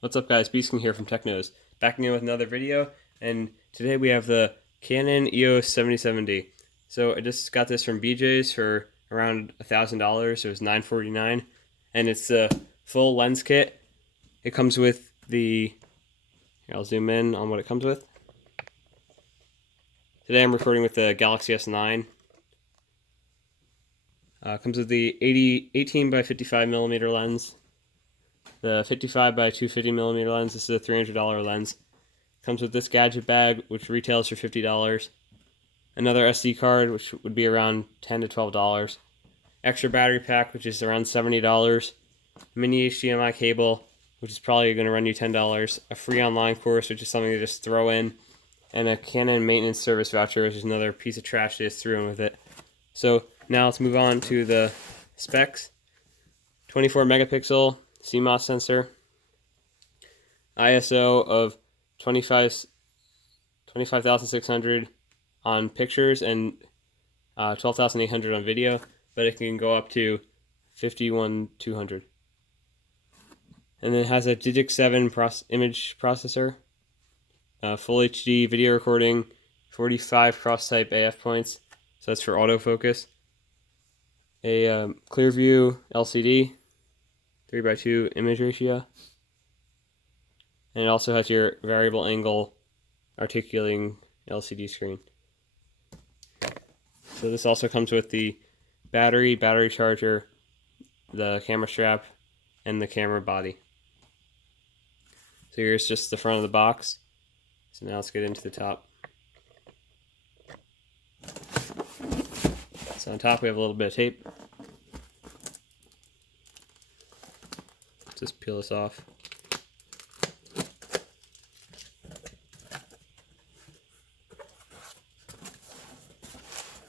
What's up, guys? Beasting here from Technos, backing in with another video, and today we have the Canon EOS 7070. So I just got this from BJ's for around $1,000. It was $949, and it's the full lens kit. It comes with the. Here, I'll zoom in on what it comes with. Today I'm recording with the Galaxy S9. Comes with the 18 by 55 millimeter lens. The 55 by 250 millimeter lens. This is a $300 lens. Comes with this gadget bag, which retails for $50. Another SD card, which would be around $10 to $12. Extra battery pack, which is around $70. Mini HDMI cable, which is probably going to run you $10. A free online course, which is something to just throw in. And a Canon maintenance service voucher, which is another piece of trash they just threw in with it. So now let's move on to the specs. 24 megapixel CMOS sensor, ISO of 25,600 on pictures and 12,800 on video, but it can go up to 51,200. And then it has a Digic 7 image processor, full HD video recording, 45 cross-type AF points, so that's for autofocus. A clear view LCD, 3:2 image ratio, and it also has your variable angle articulating LCD screen. So this also comes with the battery charger, the camera strap, and the camera body. So here's just the front of the box. So now let's get into the top. So on top we have a little bit of tape. Just peel this off.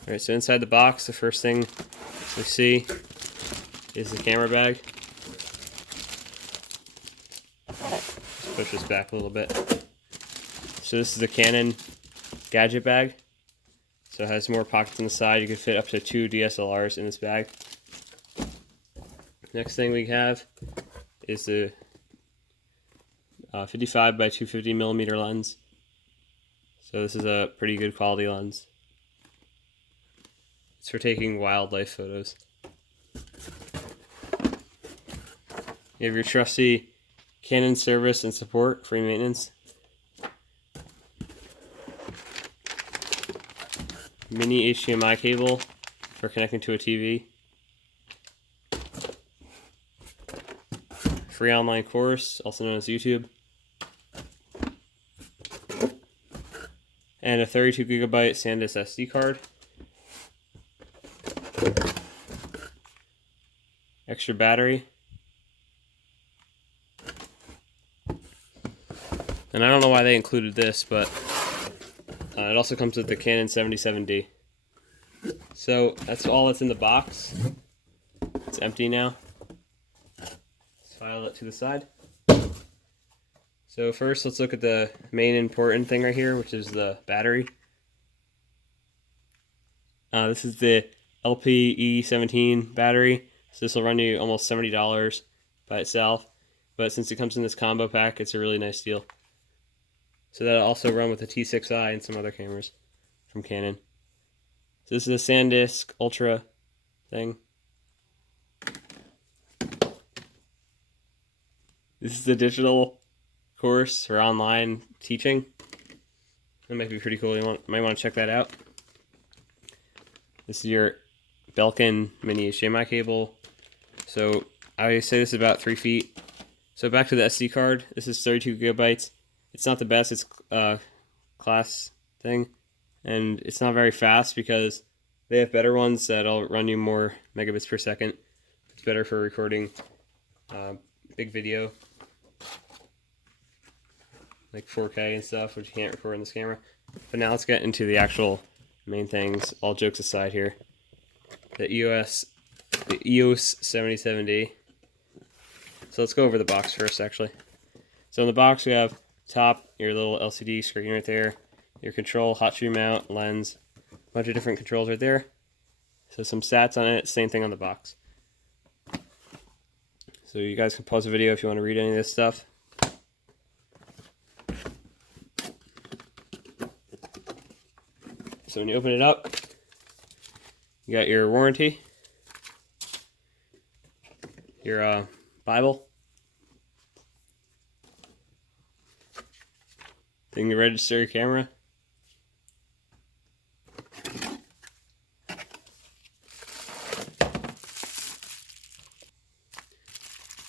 Alright, so inside the box, the first thing we see is the camera bag. Just push this back a little bit. So this is the Canon gadget bag. So it has more pockets on the side. You can fit up to 2 DSLRs in this bag. Next thing we have is the 55 by 250 millimeter lens. So this is a pretty good quality lens. It's for taking wildlife photos. You have your trusty Canon service and support, free maintenance. Mini HDMI cable for connecting to a TV. Free online course, also known as YouTube. And a 32 gigabyte SanDisk SD card. Extra battery. And I don't know why they included this, but it also comes with the Canon 7070D. So that's all that's in the box. It's empty now. File it to the side. So first let's look at the main important thing right here, which is the battery. This is the LPE17 battery. So this will run you almost $70 by itself, but since it comes in this combo pack, it's a really nice deal. So that'll also run with the T6i and some other cameras from Canon. So this is a SanDisk Ultra thing. This is the digital course for online teaching. That might be pretty cool. You might want to check that out. This is your Belkin mini HDMI cable. So I say this is about 3 feet. So back to the SD card. This is 32 gigabytes. It's not the best. It's class thing, and it's not very fast because they have better ones that'll run you more megabits per second. It's better for recording big video, like 4K and stuff, which you can't record in this camera. But now let's get into the actual main things, all jokes aside here. The EOS 7070. So let's go over the box first, actually. So in the box we have top, your little LCD screen right there, your control, hot shoe mount, lens, a bunch of different controls right there. So some stats on it, same thing on the box. So you guys can pause the video if you want to read any of this stuff. So when you open it up, you got your warranty, your Bible, thing to register your camera,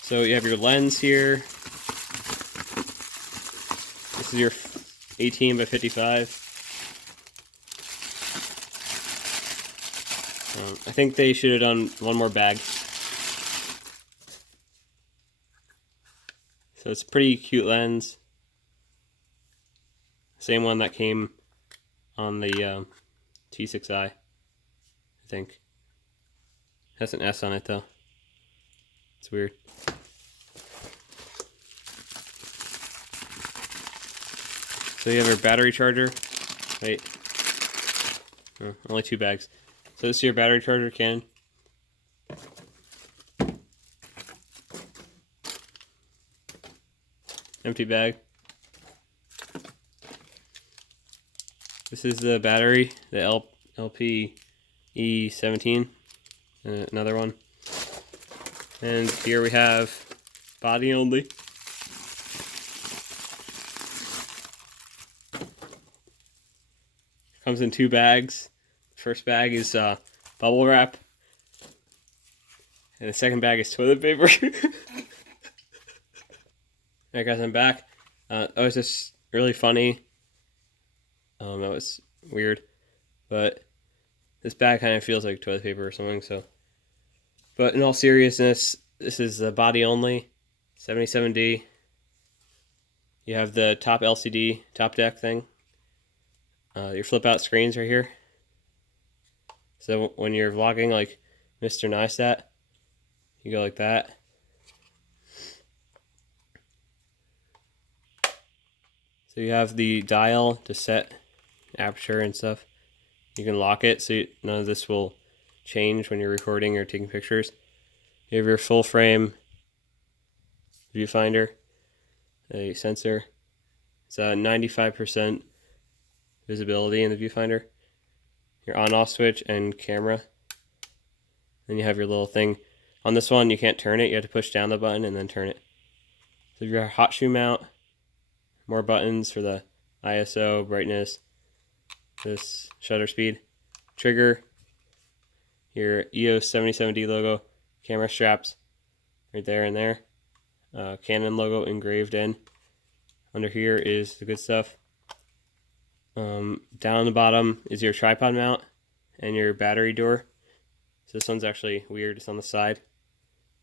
so you have your lens here. This is your 18 by 55. I think they should have done one more bag. So it's a pretty cute lens. Same one that came on the T6i, I think. Has an S on it though. It's weird. So you have your battery charger. Wait. Oh, only 2 bags. So this is your battery charger, Canon. Empty bag. This is the battery, the LPE17. Another one. And here we have body only. Comes in 2 bags. First bag is bubble wrap, and the second bag is toilet paper. Alright guys, I'm back. That was just really funny. That was weird, but this bag kind of feels like toilet paper or something. So, but in all seriousness, this is the body only, 77D. You have the top LCD top deck thing. Your flip out screens right here. So when you're vlogging like Mr. Neistat, you go like that. So you have the dial to set aperture and stuff. You can lock it so none of this will change when you're recording or taking pictures. You have your full frame viewfinder, a sensor. It's a 95% visibility in the viewfinder. Your on-off switch and camera. Then you have your little thing. On this one, you can't turn it. You have to push down the button and then turn it. So your hot shoe mount. More buttons for the ISO, brightness, this shutter speed, trigger, your EOS 77D logo, camera straps right there and there. Canon logo engraved in. Under here is the good stuff. Down the bottom is your tripod mount and your battery door. So this one's actually weird, it's on the side.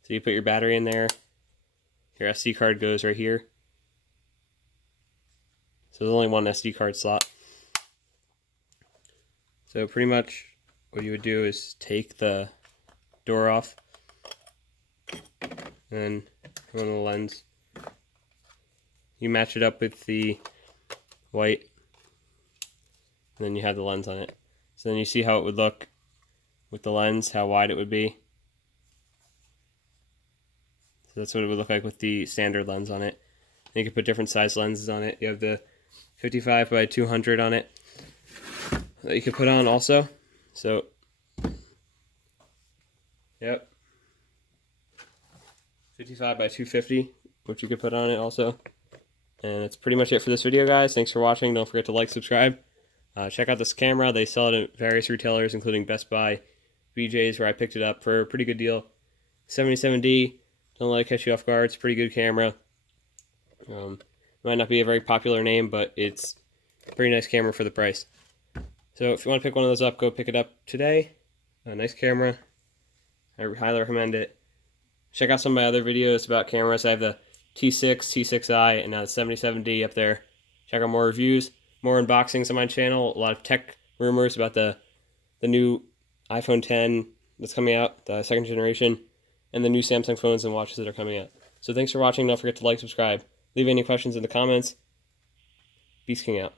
So you put your battery in there, your SD card goes right here. So there's only one SD card slot. So pretty much what you would do is take the door off and put on the lens. You match it up with the white, and then you have the lens on it. So then you see how it would look with the lens, how wide it would be. So that's what it would look like with the standard lens on it. And you can put different size lenses on it. You have the 55 by 200 on it that you could put on also. So, yep. 55 by 250, which you could put on it also. And that's pretty much it for this video, guys. Thanks for watching. Don't forget to like, subscribe. Check out this camera. They sell it at various retailers, including Best Buy, BJ's, where I picked it up for a pretty good deal. 77D. Don't let it catch you off guard. It's a pretty good camera. Might not be a very popular name, but it's a pretty nice camera for the price. So if you want to pick one of those up, go pick it up today. A nice camera. I highly recommend it. Check out some of my other videos about cameras. I have the T6, T6i, and now the 77D up there. Check out more reviews, more unboxings on my channel. A lot of tech rumors about the new iPhone 10 that's coming out, the second generation, and the new Samsung phones and watches that are coming out. So thanks for watching. Don't forget to like, subscribe. Leave any questions in the comments. Beast King out.